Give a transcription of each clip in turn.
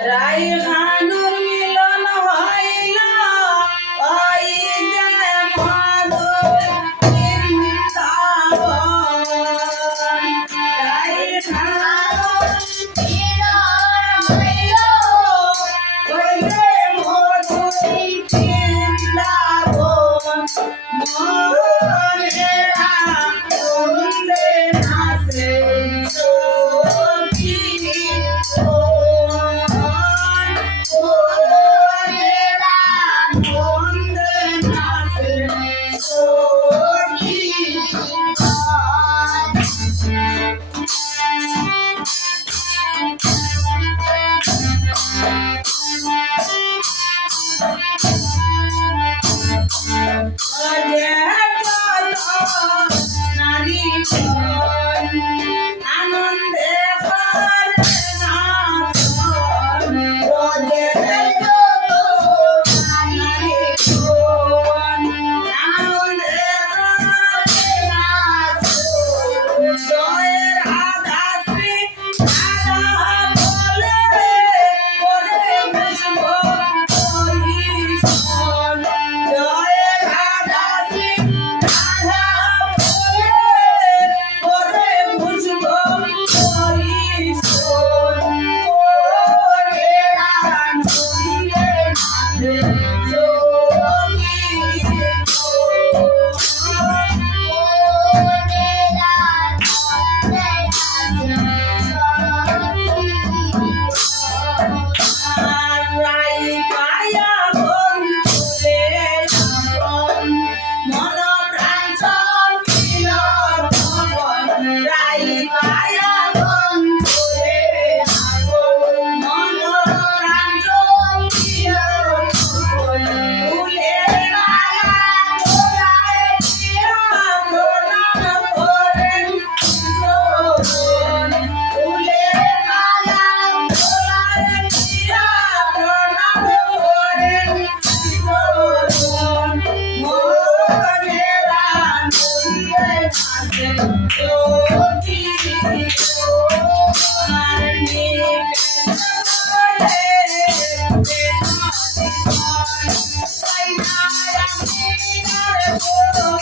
Rai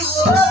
Oh,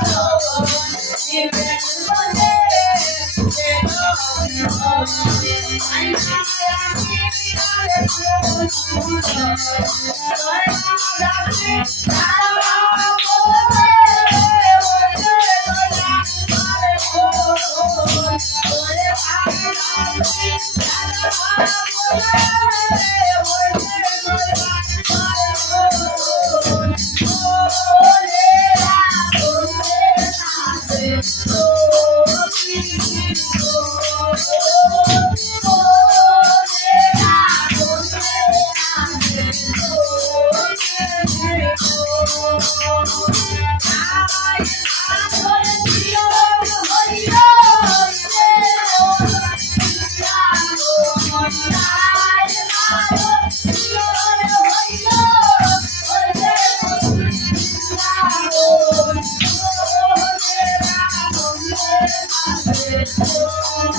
Oh,